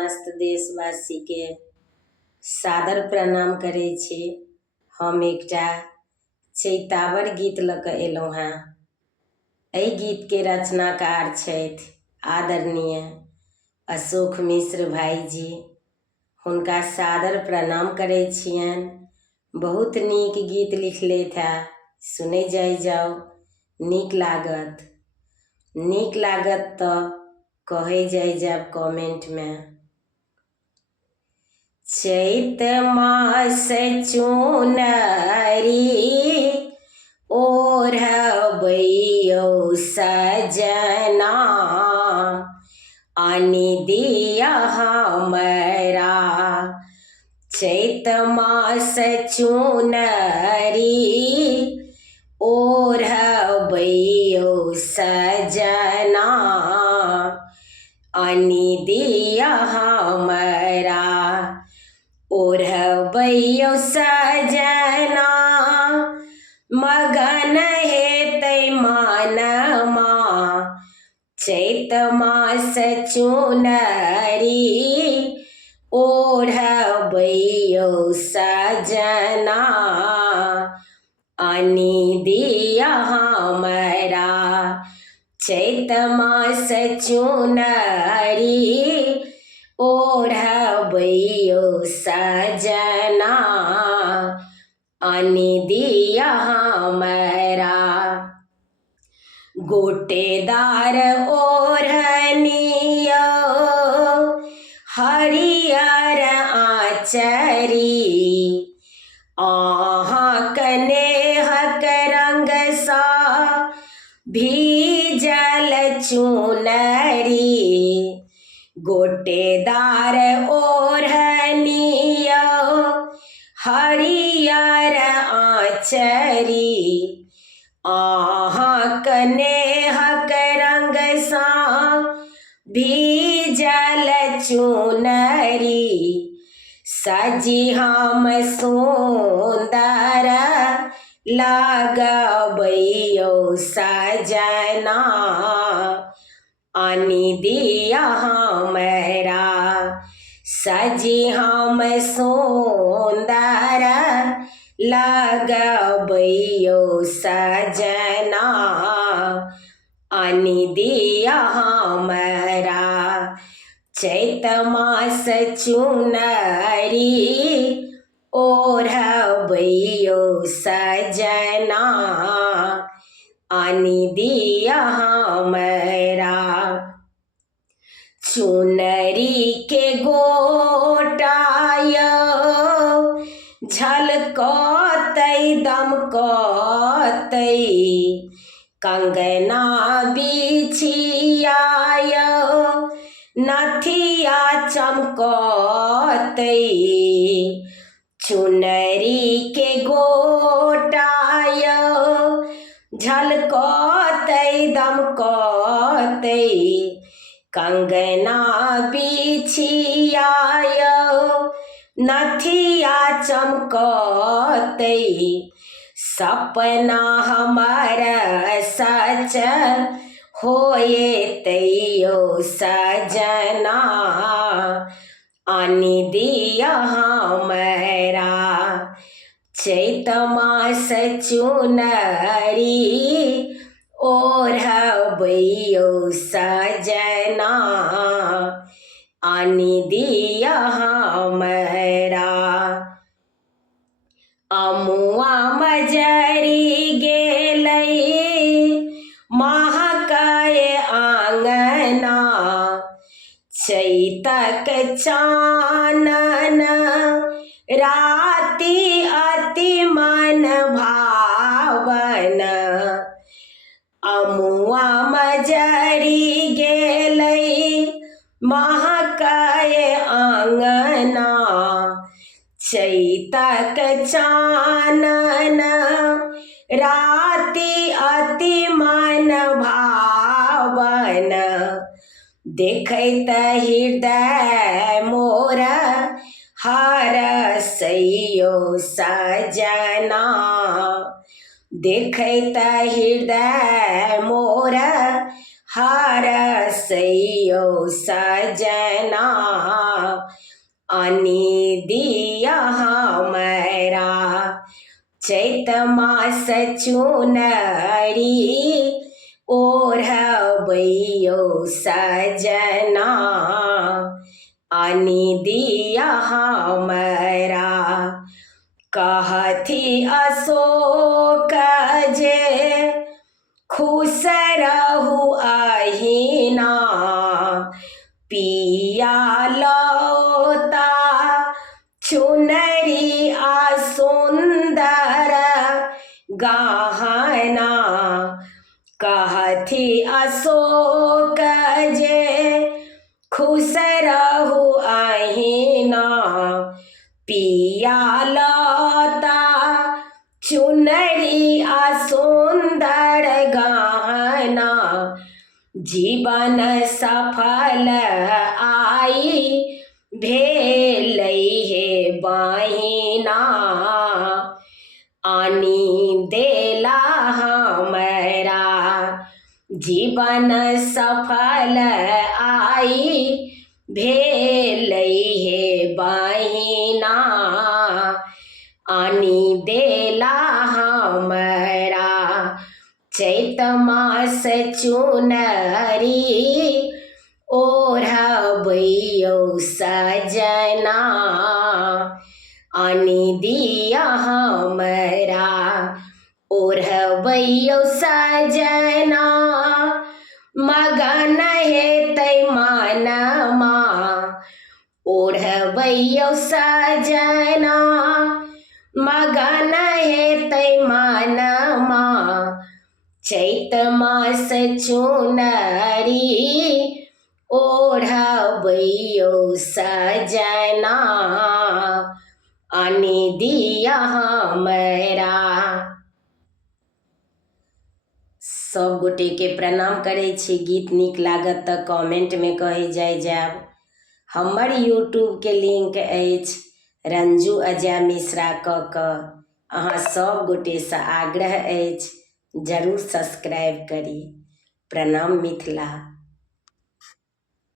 समस्त देशवासी के सादर प्रणाम करै छी। हम एकटा चैतावर गीत लऽ कऽ एलहुँ हेँ। एहि गीतके रचनाकार छथि आदरणीय अशोक मिश्र भाईजी। हुनका सादर प्रणाम करै छियनि। बहुत नीक गीत लिखलथि हेँ, सुनै जाउ, नीक लागत तऽ कहै जायब कमेंटमे। चैत मास चुनरी ओढ़बैयौ सजना, आनि दिअ हमरा। चैत मास चुनरी ओढ़बैयौ सजना, आनि दिअ हमरा। ओढ़बैयौ सजना, मगन हेतै मानमा। चैत मास चुनरी ओढ़बैयौ सजना, आनि दिअ हमरा। चैत मास चुनरी ओढ़बैयौ सजना, आनि दिअ हमरा। गोटेदार ओढ़नियौ हरियर आँचरी, अहाँक नेहक रङ्गसँ भीजल चुनरी। गोटेदार ओढ़नियौ हरियर आँचरी, अहाँक नेहक रङ्गसँ भीजल चुनरी। सजी हम सुन्दर लगबैयौ सजना, आनि दिअ हमरा। सजी हम सुन्दर लगबैयौ सजना, आनि दिअ हमरा। चैत मास चुनरी ओढ़बैयौ सजना, आनि दिअ हमरा। चुनरी के गोटा यौ झलकतै दमकतै, कंगना बिछिया यौ नथिया चमकतै। चुनरी के गोटा यौ झलकतै दमकतै, कंगना बिछिया यौ नथिया चमकतै। सपना हमर सच होएतै यौ सजना, आनि दिअ हमरा। चैत मास चुनरी ओढ़बैयौ सजना, आनि दिअ हमरा। अमुआ मजरी गेलै महकै आँगना, चैतक चानन राति अति मन भावन। अमुआ मजरी गेलै महकै आँगना, चैतक चानन राति अति मन भावन। देखैत हृदय मोर हरसैयौ सजना, देखैत हृदय मोर हरसैयौ सजना, आनी दिया हमरा चैत मास चुनरी ओढ़बैयो सजना आनी दिया हमरा कहथी अशोक जे खुश रहू अहिना पिया लौता चुनरी आ सुंदर गहना कहथी अशोक जे खुश रहू अहिना पिया लौता चुनरी आ सुंदर गहना जीवन सफल आई भेलै हे बहिना आनी देला हमरा जीवन सफल आई भेलै हे बहिना आनी देला हमरा चैत मास चुनरी ओढ़बैयो सजना आनी दिया हमरा ओढ़बैयो सजना मगन हेतै मनमा ओढ़बैयो सजना मगन हेतै मनमा चैत मास चुनरी ओढ़बैयो सजना आनी दिया हमरा। सब गोटे के प्रणाम करै छी। गीत नीक लागत तऽ कमेंट में कहि जायब। हमर यूट्यूब के लिंक अछि रंजू अजय मिश्रा कऽ अहाँ सब गोटे से आग्रह अछि जरूर सब्सक्राइब करी। प्रणाम मिथिला।